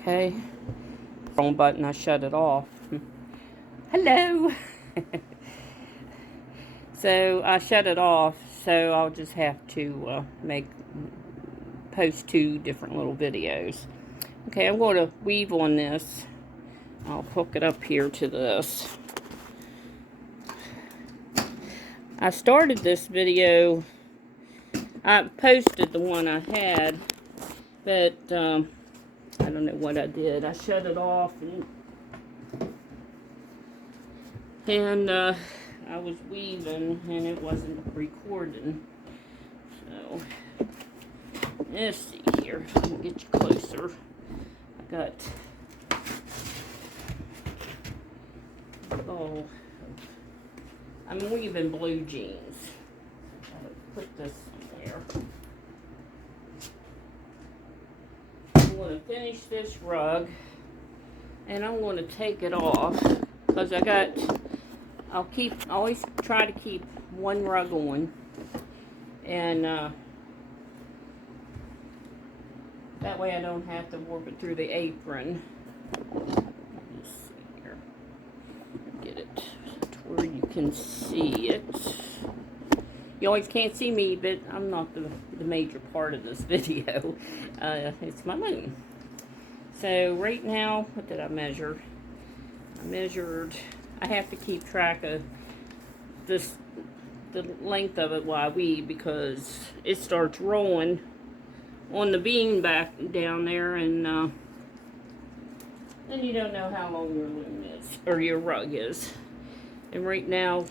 Okay. Wrong button, I shut it off. Hello. So I shut it off, so I'll just have to post 2 different little videos. Okay, I'm going to weave on this. I'll hook it up here to this. I started this video, I posted the one I had, but I don't know what I did. I shut it off and I was weaving and it wasn't recording. So let's see here. Let me get you closer. I got I'm weaving blue jeans. I'll put this somewhere. I'm going to finish this rug and I'm going to take it off because I always try to keep one rug on, and that way I don't have to warp it through the apron. Let's see here. Get it to where you can see it. You always can't see me, but I'm not the major part of this video. It's my loom. So right now, what did I measure? I have to keep track of the length of it while I weave because it starts rolling on the beam back down there, and then you don't know how long your loom is, or your rug is. And right now,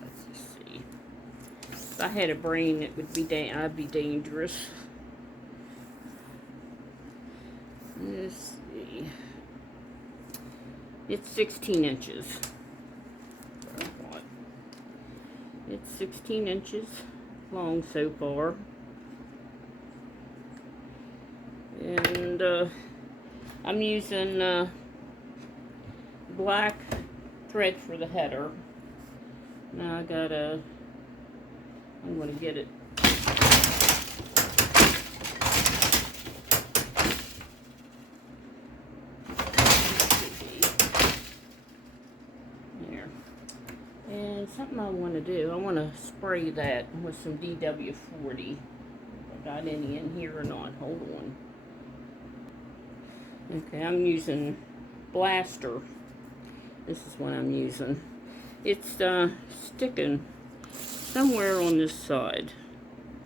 let's just see. If I had a brain, it would be I'd be dangerous. Let's see. It's 16 inches. It's 16 inches long so far. And I'm using black thread for the header. Now I'm going to get it. There. And something I want to do, I want to spray that with some DW40. If I got any in here or not. Hold on. Okay, I'm using Blaster. This is what I'm using. It's sticking somewhere on this side.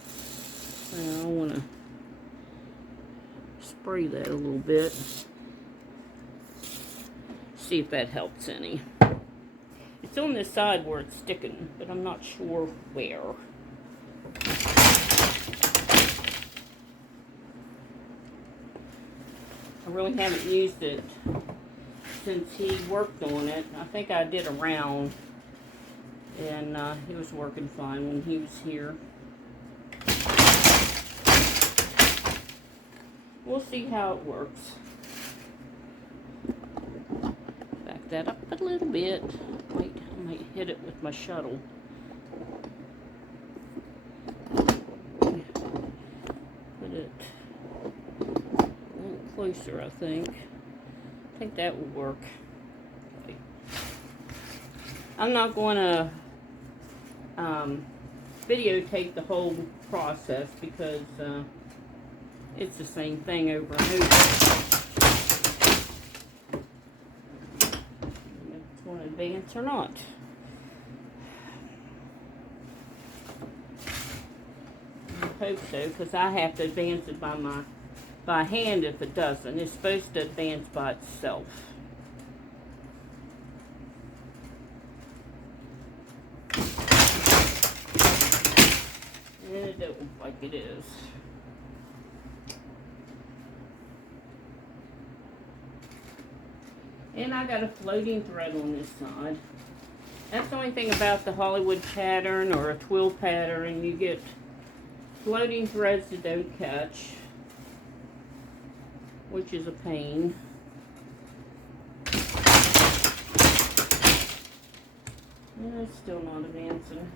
So I want to spray that a little bit. See if that helps any. It's on this side where it's sticking, but I'm not sure where. I really haven't used it since he worked on it. I think I did a round, and he was working fine when he was here. We'll see how it works. Back that up a little bit. Wait, I might hit it with my shuttle. Put it closer, I think. I think that will work. Okay. I'm not going to videotape the whole process because it's the same thing over and over. If it's going to advance or not. I hope so, because I have to advance it by hand if it doesn't. It's supposed to advance by itself. And it don't look like it is. And I got a floating thread on this side. That's the only thing about the Hollywood pattern or a twill pattern. You get floating threads that don't catch, which is a pain. And it's still not advancing.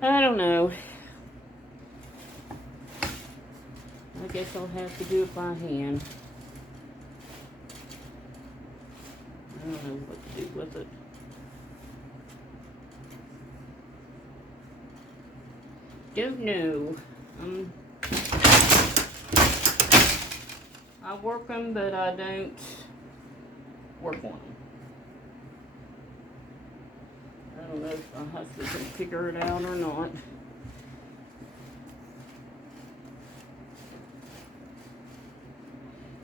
I don't know. guess I'll have to do it by hand. I don't know what to do with it. Don't know. I work them, but I don't work on them. I don't know if my husband can figure it out or not.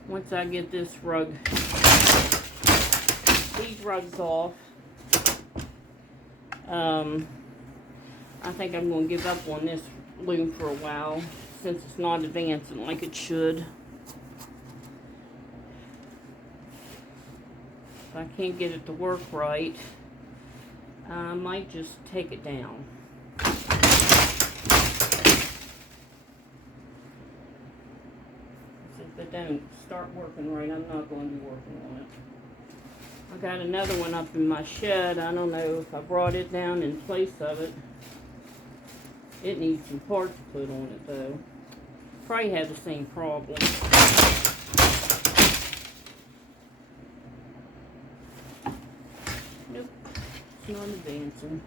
Once I get this rug, these rugs off, I think I'm going to give up on this loom for a while since it's not advancing like it should. If I can't get it to work right, I might just take it down. If it don't start working right, I'm not going to be working on it. I got another one up in my shed. I don't know if I brought it down in place of it. It needs some parts put on it though. Probably have the same problem. Nope, it's not advancing.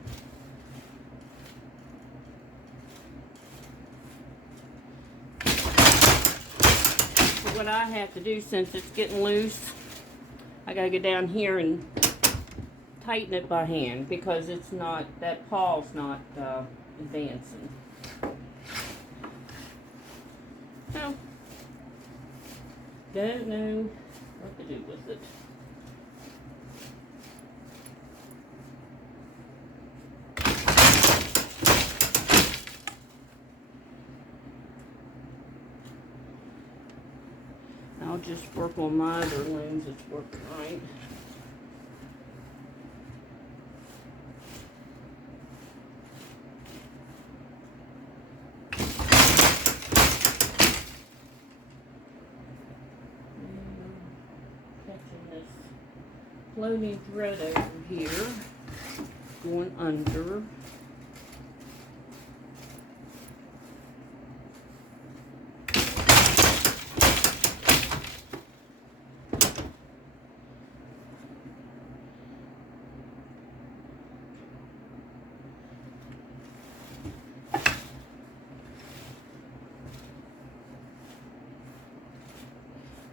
So what I have to do, since it's getting loose, I gotta go down here and tighten it by hand because it's not, that paw's not advancing. So, don't know what to do with it. I'll just work on my other looms. It's working right. Catching this floating thread over here, going under.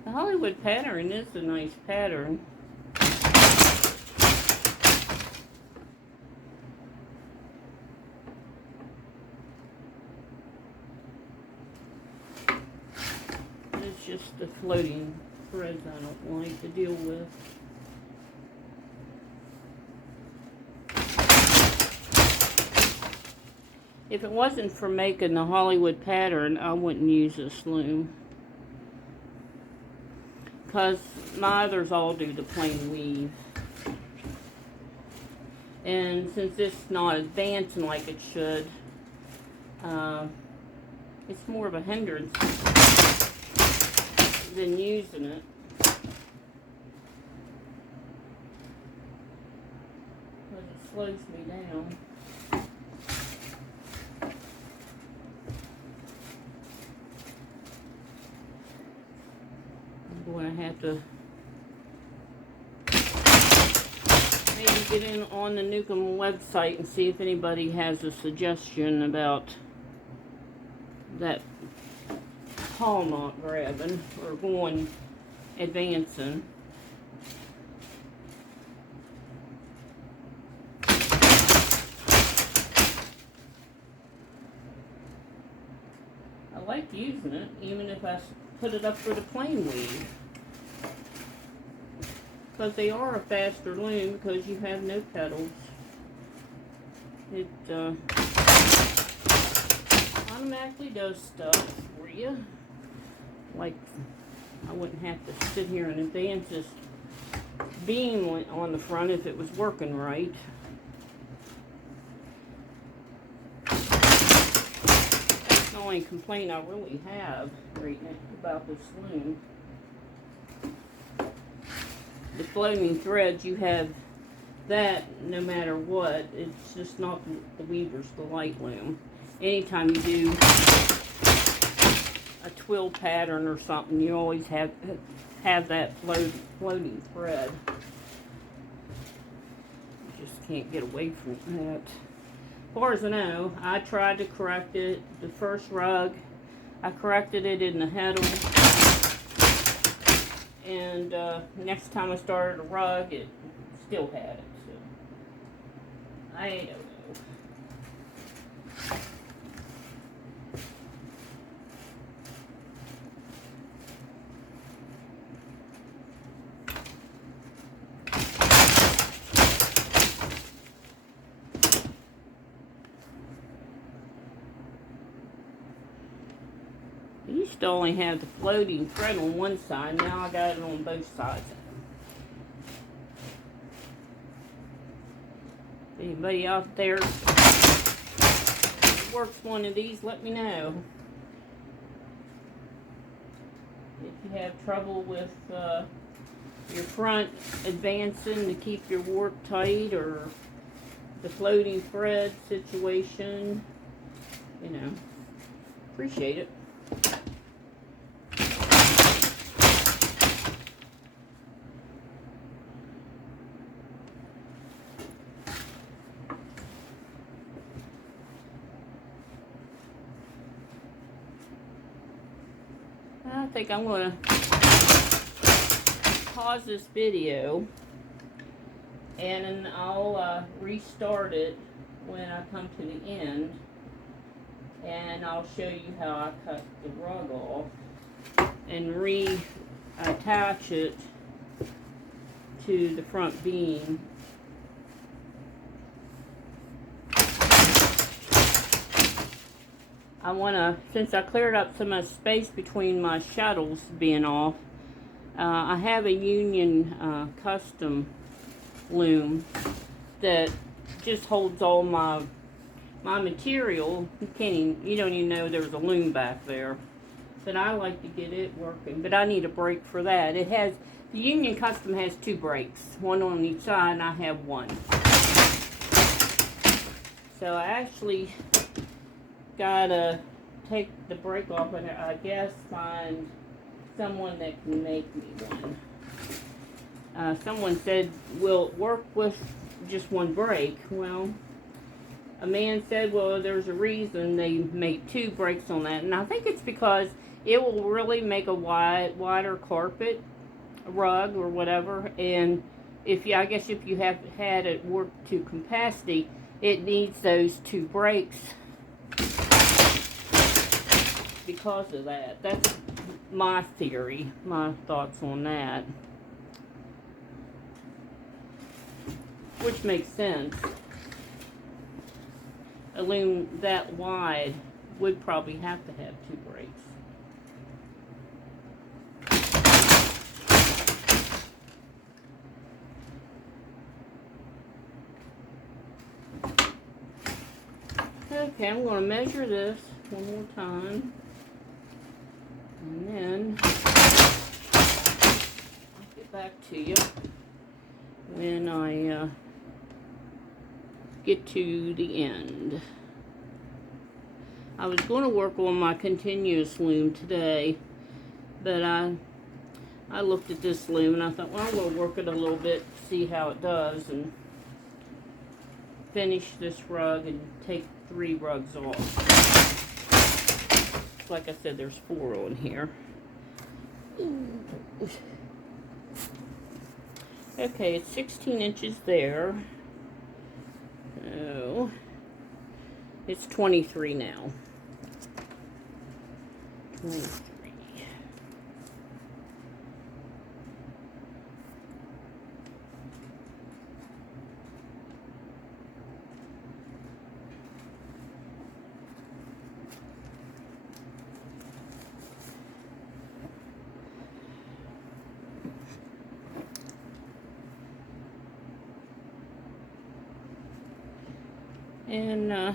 The Hollywood pattern is a nice pattern. It's just the floating threads I don't like to deal with. If it wasn't for making the Hollywood pattern, I wouldn't use this loom. Because my others all do the plain weave. And since it's not advancing like it should, it's more of a hindrance than using it. Because it slows me down. I'm going to have to maybe get in on the Newcomb website and see if anybody has a suggestion about that paw not grabbing or going advancing. I like using it, even if I put it up for the plain weave. Because they are a faster loom because you have no pedals. It automatically does stuff for you. Like, I wouldn't have to sit here and advance this beam on the front if it was working right. That's the only complaint I really have right now about this loom. The floating threads, you have that no matter what. It's just not the Weaver's, the light loom. Anytime you do a twill pattern or something, you always have that floating thread. You just can't get away from that. As far as I know, I tried to correct it. The first rug, I corrected it in the heddle. And next time I started a rug, it still had it. So I don't know. I used to only have the floating thread on one side. Now I got it on both sides. Anybody out there works one of these, let me know. If you have trouble with your front advancing to keep your warp tight, or the floating thread situation, you know, appreciate it. I think I'm going to pause this video and then I'll restart it when I come to the end, and I'll show you how I cut the rug off and reattach it to the front beam. I want to, since I cleared up some of the space between my shuttles being off, I have a Union custom loom that just holds all my material. You don't even know there's a loom back there. But I like to get it working. But I need a brake for that. The Union custom has 2 brakes, one on each side, and I have one. So I actually gotta take the brake off, and I guess find someone that can make me one. Someone said, will it work with just one brake? Well, a man said, well, there's a reason they make 2 brakes on that, and I think it's because it will really make a wider carpet, rug or whatever. And I guess if you have had it work to capacity, it needs those 2 brakes because of that. That's my theory, my thoughts on that, which makes sense. A loom that wide would probably have to have 2 brakes. Okay, I'm going to measure this one more time, and then I'll get back to you when I get to the end. I was going to work on my continuous loom today, but I looked at this loom and I thought, well, I'm going to work it a little bit, see how it does, and finish this rug and take 3 rugs off. Like I said, there's 4 on here. Okay, it's 16 inches there. So it's 23 now. 23. And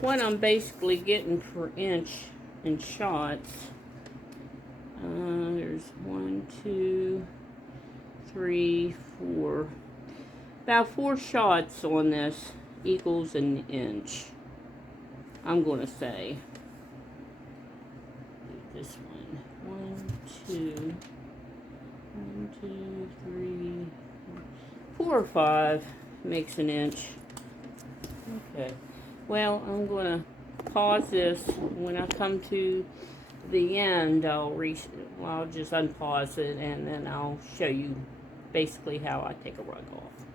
what I'm basically getting per inch in shots, there's 1, 2, 3, 4, about 4 shots on this equals an inch, I'm going to say. this one. 1, 2, 4 or 5 makes an inch. Okay. Well, I'm gonna pause this. When I come to the end, I'll just unpause it, and then I'll show you basically how I take a rug off.